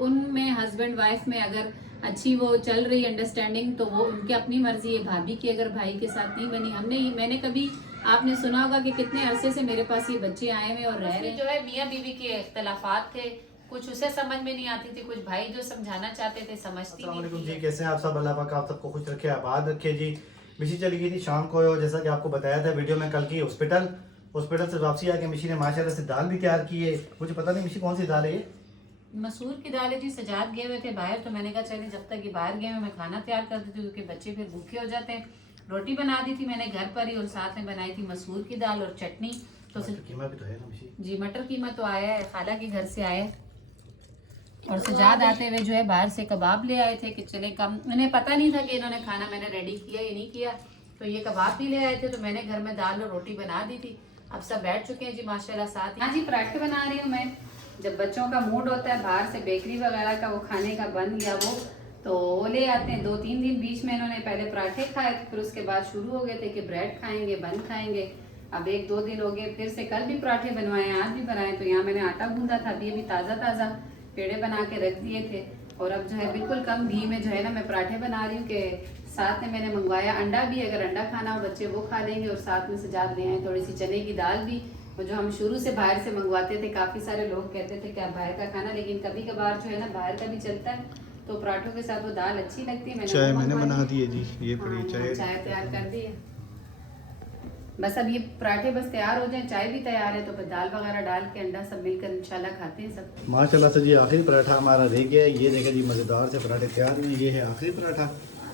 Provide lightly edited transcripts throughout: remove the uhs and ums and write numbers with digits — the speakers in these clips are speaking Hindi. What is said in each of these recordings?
उनमें हस्बैंड वाइफ में अगर अच्छी वो चल रही अंडरस्टैंडिंग तो वो उनकी अपनी मर्जी है। भाभी की अगर भाई के साथ नहीं बनी, मैंने कभी, आपने सुना होगा कि कितने अरसे से मेरे पास ये बच्चे आए हुए और रह रहे हैं। जो है मियाँ बीवी के इख्तलाफात थे, कुछ उसे समझ में नहीं आती थी, कुछ भाई जो समझाना चाहते थे समझती नहीं थी। जी कैसे हैं आप सब? अल्लाह पाक आप सबको खुश रखे, आबाद रखे जी। मिशी चली गई थी शाम को, जैसा कि आपको बताया था वीडियो में कल की, हॉस्पिटल से वापसी आके मिशी ने माशाल्लाह से दाल भी तैयार की है। मुझे पता नहीं मिशी कौन सी दाल है ये? मसूर की दाल है जी। सजाद गए हुए थे बाहर, तो मैंने कहा चलिए जब तक ये बाहर गए मैं खाना तैयार कर देती हूँ, क्योंकि बच्चे फिर भूखे हो जाते हैं। रोटी बना दी थी मैंने घर पर ही, और साथ में बनाई थी मसूर की दाल और चटनी। तो कीमा भी तो है ना मिशी? जी मटर कीमा तो आया है, खाला के घर से आया है। और सजाद आते हुए जो है बाहर से कबाब ले आए थे कि चले कम, उन्हें पता नहीं था कि इन्होंने खाना मैंने रेडी किया या नहीं किया, तो ये कबाब भी ले आए थे। तो मैंने घर में दाल और रोटी बना दी थी। अब सब बैठ चुके हैं जी माशाल्लाह साथ। हाँ जी, पराठे बना रही हूँ मैं। जब बच्चों का मूड होता है बाहर से बेकरी वगैरह का वो खाने का बन गया वो, तो वो ले आते हैं। 2-3 दिन बीच में इन्होंने पहले पराठे खाए, फिर उसके बाद शुरू हो गए थे कि ब्रेड खाएंगे, बन खाएंगे। अब 1-2 दिन हो गए, फिर से कल भी पराठे बनवाए, आज भी बनाए। तो यहाँ मैंने आटा गूंदा था, अभी ताज़ा पेड़े बना के रख दिए थे। और अब जो है बिल्कुल कम घी में जो है ना मैं पराठे बना रही हूँ। कि साथ में मैंने मंगवाया अंडा भी, अगर अंडा खाना हो बच्चे वो खा लेंगे। और साथ में सजाद ले आए थोड़ी सी चने की दाल भी, वो जो हम शुरू से बाहर से मंगवाते थे। काफ़ी सारे लोग कहते थे क्या बाहर का खाना, लेकिन कभी कभार जो है ना बाहर का भी चलता है, तो पराठों के साथ वो दाल अच्छी लगती है। चाय मैंने बना दी है जी, ये पड़ी चाय तैयार कर दी है। बस अब ये पराठे बस तैयार हो जाए, चाय भी तैयार है, तो फिर दाल वगैरह डाल के अंडा सब मिलकर इंशाल्लाह खाते हैं सब। माशाल्लाह से जी आखिरी पराठा हमारा रह गया है। ये देखें जी मज़ेदार से पराठे तैयार हैं। ये है आखिरी पराठा।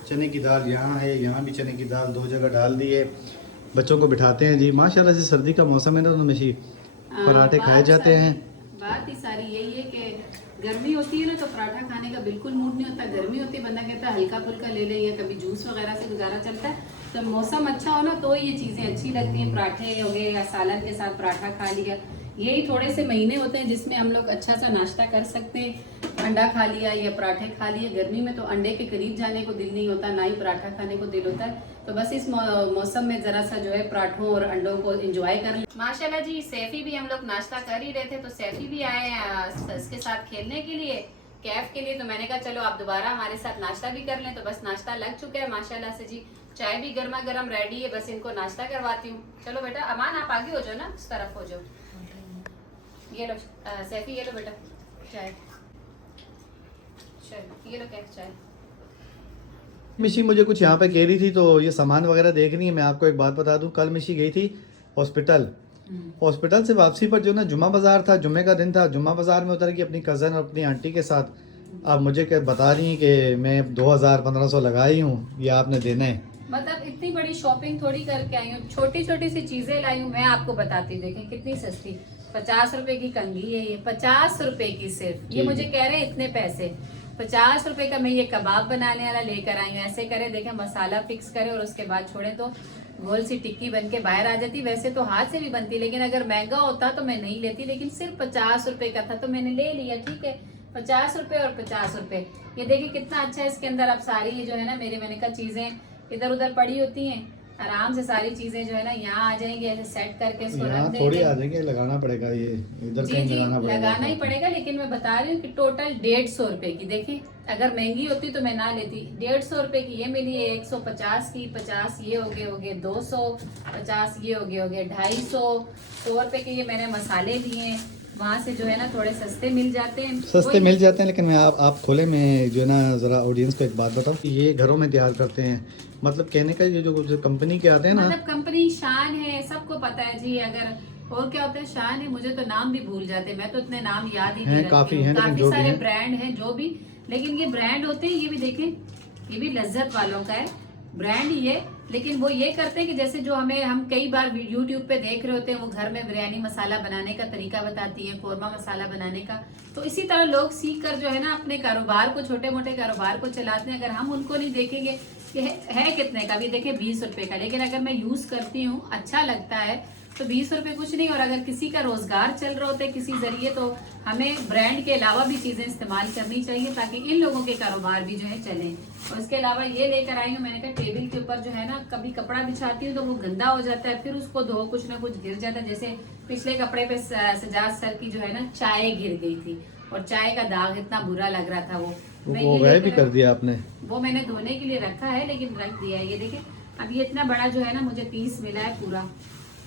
चने की दाल यहाँ है, यहाँ भी चने की दाल 2 जगह डाल दी है। बच्चों को बिठाते हैं जी। माशाल्लाह से सर्दी का मौसम है ना, तो मिशी पराठे खाए जाते हैं। बात ही सारी यही है कि गर्मी होती है ना तो पराठा खाने का बिल्कुल मूड नहीं होता। गर्मी होती है बंदा कहता है हल्का फुल्का ले ले, या कभी जूस वगैरह से गुजारा चलता है। तो मौसम अच्छा हो ना तो ये चीज़ें अच्छी लगती हैं। पराठे हो गए या सालन के साथ पराठा खा लिया, यही थोड़े से महीने होते हैं जिसमें हम लोग अच्छा सा नाश्ता कर सकते हैं। अंडा खा लिया या पराठे खा लिए। गर्मी में तो अंडे के करीब जाने को दिल नहीं होता, ना ही पराठा खाने को दिल होता है। तो बस इस मौसम में जरा सा जो है पराठों और अंडों को एंजॉय कर ले। माशाल्लाह जी सैफी भी, हम लोग नाश्ता कर ही रहे थे तो सैफी भी आए हैं इसके साथ खेलने के लिए, कैफ के लिए। तो मैंने कहा चलो आप दोबारा हमारे साथ नाश्ता भी कर लें। तो बस नाश्ता लग चुका है माशाल्लाह से जी। चाय भी गर्मा गर्म रेडी है, बस इनको नाश्ता करवाती हूँ। चलो बेटा अमान आप आगे हो जाओ ना, इस तरफ हो जाओ। ये लो सैफी, ये लो बेटा चाय, ये लो कैफ चाय। मिशी मुझे कुछ यहाँ पे कह रही थी, तो ये सामान वगैरह देख रही है। मैं आपको एक बात बता दूं, कल मिशी गई थी हॉस्पिटल से वापसी पर जो ना जुम्मा बाजार था, जुम्मे का दिन था, जुम्मा बाजार में उतर गई अपनी कज़न और अपनी आंटी के साथ। अब मुझे बता रही हैं कि मैं 2000-1500 लगाई हूँ, ये आपने देना है। मतलब इतनी बड़ी शॉपिंग थोड़ी करके आई हूँ, छोटी छोटी सी चीजें लाई हूँ। मैं आपको बताती देखें कितनी सस्ती, 50 रुपए की कंघी है ये, 50 रुपए की सिर्फ। ये मुझे कह रहे हैं इतने पैसे, 50 रुपए का मैं ये कबाब बनाने वाला लेकर आई हूँ। ऐसे करे देखें, मसाला फिक्स करे और उसके बाद छोड़े तो गोल सी टिक्की बन के बाहर आ जाती। वैसे तो हाथ से भी बनती, लेकिन अगर महंगा होता तो मैं नहीं लेती, लेकिन सिर्फ 50 रुपए का था तो मैंने ले लिया। ठीक है, 50 रुपए और 50 रुपए। ये देखिए कितना अच्छा है। इसके अंदर अब सारी जो है ना मेरे मैंने कहा चीजें इधर उधर पड़ी होती हैं, आराम से सारी चीजें जो है ना यहाँ आ जाएंगी। ऐसे सेट करके इसको रख देंगे। थोड़ी आ जाएंगे, लगाना पड़ेगा ये इधर जी जी लगाना ही पड़ेगा। लेकिन मैं बता रही हूँ कि टोटल 150 रुपए की। देखिए अगर महंगी होती तो मैं ना लेती। 150 रुपए की ये मिली है, 150 की 50 ये हो गए 250 ये हो गए 250, 100 रुपए के ये मैंने मसाले लिए। वहाँ से जो है ना थोड़े सस्ते मिल जाते हैं, लेकिन मैं आप खोले में जो है ना ज़रा ऑडियंस को एक बात बताओ, ये घरों में तैयार करते हैं, मतलब कहने का ये जो कंपनी के आते हैं ना, मतलब कंपनी शान है, सबको पता है जी। अगर और क्या होता है शान है, मुझे तो नाम भी भूल जाते हैं। मैं तो इतने नाम याद ही नहीं रखती हूँ। काफी सारे ब्रांड हैं जो भी, लेकिन ये ब्रांड होते हैं। ये भी देखें, ये भी लज्जत वालों का है, ब्रांड ही है। लेकिन वो ये करते हैं कि जैसे जो हम कई बार यूट्यूब पे देख रहे होते हैं, वो घर में बिरयानी मसाला बनाने का तरीका बताती है, कोरमा मसाला बनाने का। तो इसी तरह लोग सीख कर जो है ना अपने कारोबार को, छोटे मोटे कारोबार को चलाते हैं। अगर हम उनको नहीं देखेंगे कि है कितने का, भी देखे 20 रुपए का, लेकिन अगर मैं यूज करती हूँ अच्छा लगता है तो 20 रुपए कुछ नहीं। और अगर किसी का रोजगार चल रहा होता है किसी जरिए, तो हमें ब्रांड के अलावा भी चीजें इस्तेमाल करनी चाहिए ताकि इन लोगों के कारोबार भी जो है चले। और इसके अलावा ये लेकर आई हूँ, मैंने कहा टेबल के ऊपर जो है ना कभी कपड़ा बिछाती हूँ तो वो गंदा हो जाता है, फिर उसको धो कुछ ना कुछ गिर जाता है। जैसे पिछले कपड़े पे सजाद सर की जो है ना चाय गिर गई थी, और चाय का दाग इतना बुरा लग रहा था मैं वो ये गायब भी लेकर- कर दिया आपने? वो मैंने धोने के लिए रखा है लेकिन रख दिया है। ये देखिए अब ये इतना बड़ा जो है ना मुझे पीस मिला है पूरा,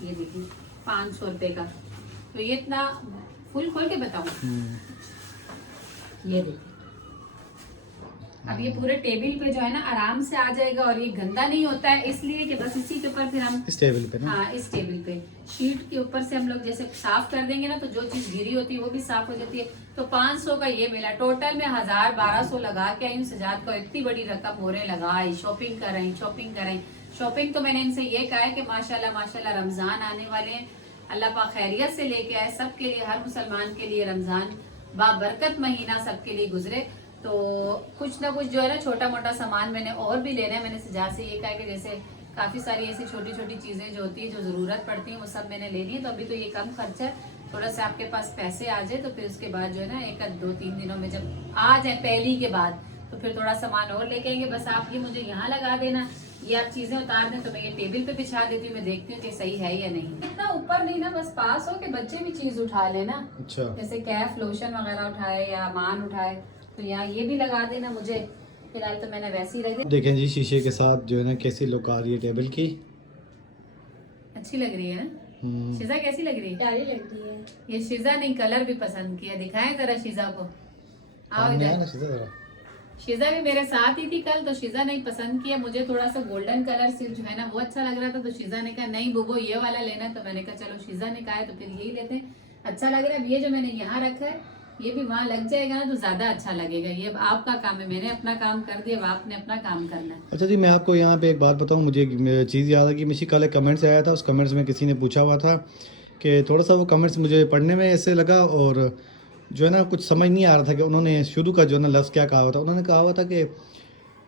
ये देखिए 500 रुपए का। तो ये इतना फुल खोल के बताऊं, ये देखिए अब ये पूरे टेबल पे जो है ना आराम से आ जाएगा और ये गंदा नहीं होता है, इसलिए कि बस इसी के ऊपर फिर हम इस टेबल पे ना? हाँ इस टेबल पे शीट के ऊपर से हम लोग जैसे साफ कर देंगे ना तो जो चीज गिरी होती है वो भी साफ हो जाती है। तो 500 का ये मिला, टोटल में 1000-1200 लगा के आई सजाद को। इतनी बड़ी रकम हो रहे लगाई, शॉपिंग कर रही। शॉपिंग तो मैंने इनसे ये कहा है कि माशाल्लाह माशाल्लाह रमजान आने वाले हैं, अल्लाह पाक खैरियत से लेके आए सबके लिए, हर मुसलमान के लिए रमजान बाबरकत महीना सबके लिए गुजरे। तो कुछ ना कुछ जो है ना छोटा मोटा सामान मैंने और भी लेना है। मैंने सजाद से ये कहा है कि जैसे काफी सारी ऐसी छोटी छोटी चीजें जो होती है जो जरूरत पड़ती है वो सब मैंने ले ली है। तो अभी तो ये कम खर्चा है, थोड़ा सा आपके पास पैसे आ जाए तो फिर उसके बाद जो है ना 1-2-3 दिनों में जब आ जाए पहली के बाद तो फिर थोड़ा सामान और लेके आएंगे। बस आप ये मुझे यहाँ लगा देना, ये आप चीजें उतार दें तो मैं ये टेबल पे बिछा देती हूँ। मैं देखती हूँ कि सही है या नहीं। इतना ऊपर नहीं ना, बस पास हो के बच्चे भी चीज उठा लेना। अच्छा, जैसे कैफ लोशन वगैरह उठाए या मान उठाए तो यहाँ ये भी लगा देना। मुझे फिलहाल तो मैंने वैसे ही रख दिया। देखें जी शीशे के साथ जो है ना कैसी लुक आ रही है टेबल की। अच्छी लग रही है ना शिजा? कैसी लग रही है? प्यारी लगती है। ये शिजा ने कलर भी पसंद किया, दिखाएं जरा शिजा को। आओ सामने आया इधर। ना शीशा जरा। शिजा भी मेरे साथ ही थी कल, तो शिजा ने पसंद किया। मुझे थोड़ा सा गोल्डन कलर से जो है ना वो अच्छा लग रहा था, तो शिजा ने कहा नहीं बुबो ये वाला लेना है। तो मैंने कहा चलो शिजा ने कहा है तो फिर यही लेते हैं, अच्छा लग रहा है। अब ये जो मैंने यहाँ रखा है ये भी वहाँ लग जाएगा ना तो ज्यादा अच्छा लगेगा। ये अब आपका काम है, मैंने अपना काम कर दिया, अब आपने अपना काम करना है। अच्छा जी, मैं आपको यहाँ पे एक बात बताऊँ, मुझे एक चीज़ याद है कि मुझे कल एक कमेंट्स आया था। उस कमेंट्स में किसी ने पूछा हुआ था कि थोड़ा सा वो कमेंट्स मुझे पढ़ने में ऐसे लगा और जो है ना कुछ समझ नहीं आ रहा था कि उन्होंने शुरू का जो है ना लफ्ज़ क्या कहा हुआ था। उन्होंने कहा हुआ था कि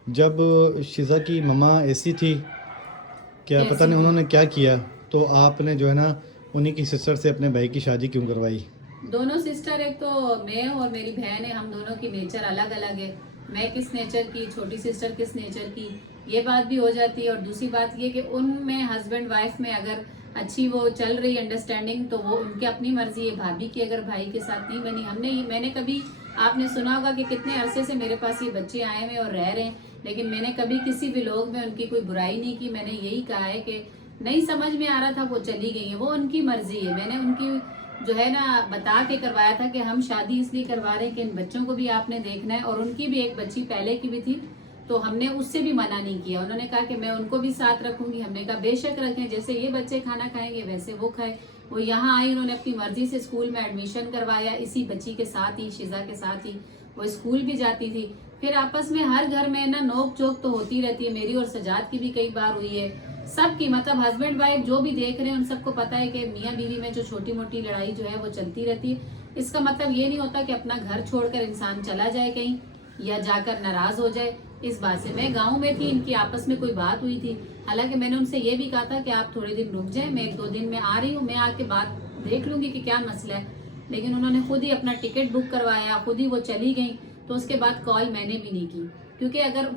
जब शिजा की मम्मा ऐसी थी क्या कैसी पता नहीं थी? उन्होंने क्या किया, तो आपने जो है ना उन्हीं की सिस्टर से अपने भाई की शादी क्यों करवाई? दोनों सिस्टर, एक तो मैं और मेरी बहन है, हम दोनों की नेचर अलग अलग है। मैं किस नेचर की, छोटी सिस्टर किस नेचर की, ये बात भी हो जाती है। और दूसरी बात ये कि उनमें हस्बैंड वाइफ में अगर अच्छी वो चल रही अंडरस्टैंडिंग तो वो उनकी अपनी मर्जी है। भाभी की अगर भाई के साथ नहीं बनी, मैंने कभी, आपने सुना होगा कि कितने अरसे से मेरे पास ये बच्चे आए हुए और रह रहे हैं, लेकिन मैंने कभी किसी भी लोग में उनकी कोई बुराई नहीं की। मैंने यही कहा है कि नहीं समझ में आ रहा था वो चली गई है, वो उनकी मर्जी है। मैंने उनकी जो है ना बता के करवाया था कि हम शादी इसलिए करवा रहे हैं कि इन बच्चों को भी आपने देखना है। और उनकी भी एक बच्ची पहले की भी थी तो हमने उससे भी मना नहीं किया। उन्होंने कहा कि मैं उनको भी साथ रखूंगी। हमने कहा बेशक रखें, जैसे ये बच्चे खाना खाएंगे वैसे वो खाए। वो यहाँ आई, उन्होंने अपनी मर्जी से स्कूल में एडमिशन करवाया, इसी बच्ची के साथ ही, शिजा के साथ ही वो स्कूल भी जाती थी। फिर आपस में हर घर में ना नोक झोंक तो होती रहती है, मेरी और सजाद की भी कई बार हुई है, सबकी, मतलब हस्बैंड वाइफ जो भी देख रहे हैं उन सबको पता है कि मियाँ बीवी में जो छोटी मोटी लड़ाई जो है वो चलती रहती है। इसका मतलब ये नहीं होता कि अपना घर छोड़कर इंसान चला जाए कहीं या जाकर नाराज हो जाए। इस बात से मैं गांव में थी, इनकी आपस में कोई बात हुई थी, हालांकि मैंने उनसे ये भी कहा था कि आप थोड़े दिन रुक जाएं, मैं 1-2 दिन में आ रही हूँ, मैं आके बात देख लूंगी कि क्या मसला है। लेकिन उन्होंने खुद ही अपना टिकट बुक करवाया, खुद ही वो चली गई। तो उसके बाद कॉल मैंने भी नहीं की, क्योंकि अगर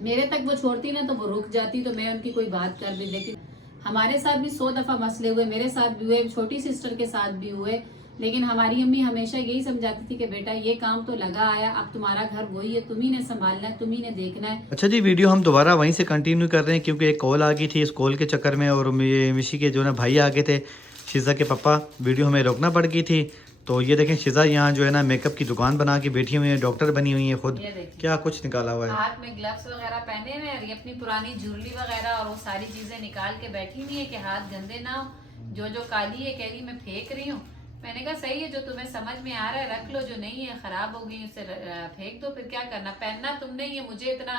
मेरे तक वो छोड़ती ना तो वो रुक जाती तो मैं उनकी कोई बात कर दी। लेकिन हमारे साथ भी 100 दफा मसले हुए, मेरे साथ भी हुए, छोटी सिस्टर के साथ भी हुए। लेकिन हमारी अम्मी हमेशा यही समझाती थी कि बेटा ये काम तो लगा आया, अब तुम्हारा घर वही है, तुम्ही ने संभालना है, तुम्ही ने देखना है। अच्छा जी, वीडियो हम दोबारा वहीं से कंटिन्यू कर रहे हैं क्योंकि एक कॉल आ गई थी। इस कॉल के चक्कर में और मिशी के जो ना भाई आ गए थे, शिजा के पापा, वीडियो हमें रोकना पड़ गई थी। तो ये देखें शिजा यहाँ जो है ना मेकअप की दुकान बना के बैठी हुई है, डॉक्टर बनी हुई है खुद। ये देखिए क्या कुछ निकाला हुआ है, हाथ में ग्लव्स वगैरह पहने हुए हैं, ये अपनी पुरानी ज्वेलरी वगैरह और वो सारी चीजें निकाल के बैठी हुई है कि हाथ गंदे ना हो। जो जो काली है कह रही मैं फेंक रही हूँ। मैंने कहा सही है, जो तुम्हें समझ में आ रहा है रख लो, जो नहीं है खराब हो गई उसे फेंक दो, फिर क्या करना, पहनना तुमने ही है। मुझे इतना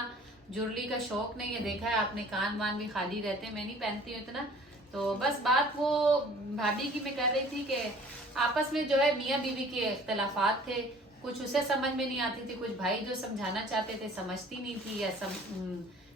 ज्वेलरी का शौक नहीं है, देखा है आपने, कान वान भी खाली रहते हैं, मैं नहीं पहनती हूँ इतना। तो बस बात वो भाभी की मैं कर रही थी कि आपस में जो है मियाँ बीवी के इख्तलाफात थे, कुछ उसे समझ में नहीं आती थी, कुछ भाई जो समझाना चाहते थे समझती नहीं थी या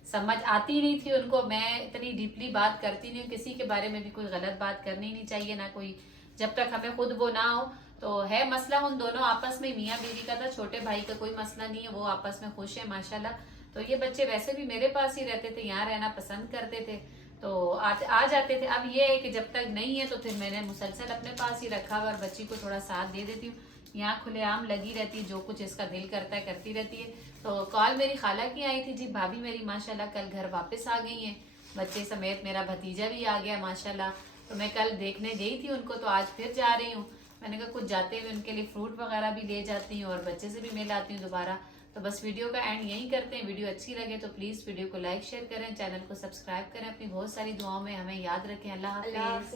समझ आती नहीं थी उनको। मैं इतनी डीपली बात करती नहीं हूँ, किसी के बारे में भी कोई गलत बात करनी नहीं चाहिए ना कोई, जब तक हमें खुद वो ना हो। तो है मसला उन दोनों आपस में, मियाँ बीवी का था, छोटे भाई का कोई मसला नहीं है, वो आपस में खुश है माशाल्लाह। तो ये बच्चे वैसे भी मेरे पास ही रहते थे, यहाँ रहना पसंद करते थे, तो आ जाते थे। अब ये है कि जब तक नहीं है तो फिर मैंने मुसलसल अपने पास ही रखा हुआ और बच्ची को थोड़ा साथ दे देती हूँ, यहाँ खुलेआम लगी रहती है, जो कुछ इसका दिल करता है करती रहती है। तो कॉल मेरी खाला की आई थी जी, भाभी मेरी माशाल्लाह कल घर वापस आ गई हैं बच्चे समेत, मेरा भतीजा भी आ गया माशाल्लाह। तो मैं कल देखने गई थी उनको, तो आज फिर जा रही हूँ। मैंने कहा कुछ जाते हुए उनके लिए फ्रूट वगैरह भी ले जाती हूँ और बच्चे से भी मिल आती हूँ दोबारा। तो बस वीडियो का एंड यहीं करते हैं। वीडियो अच्छी लगे तो प्लीज़ वीडियो को लाइक शेयर करें, चैनल को सब्सक्राइब करें, अपनी बहुत सारी दुआओं में हमें याद रखें। अल्लाह हाफिज़।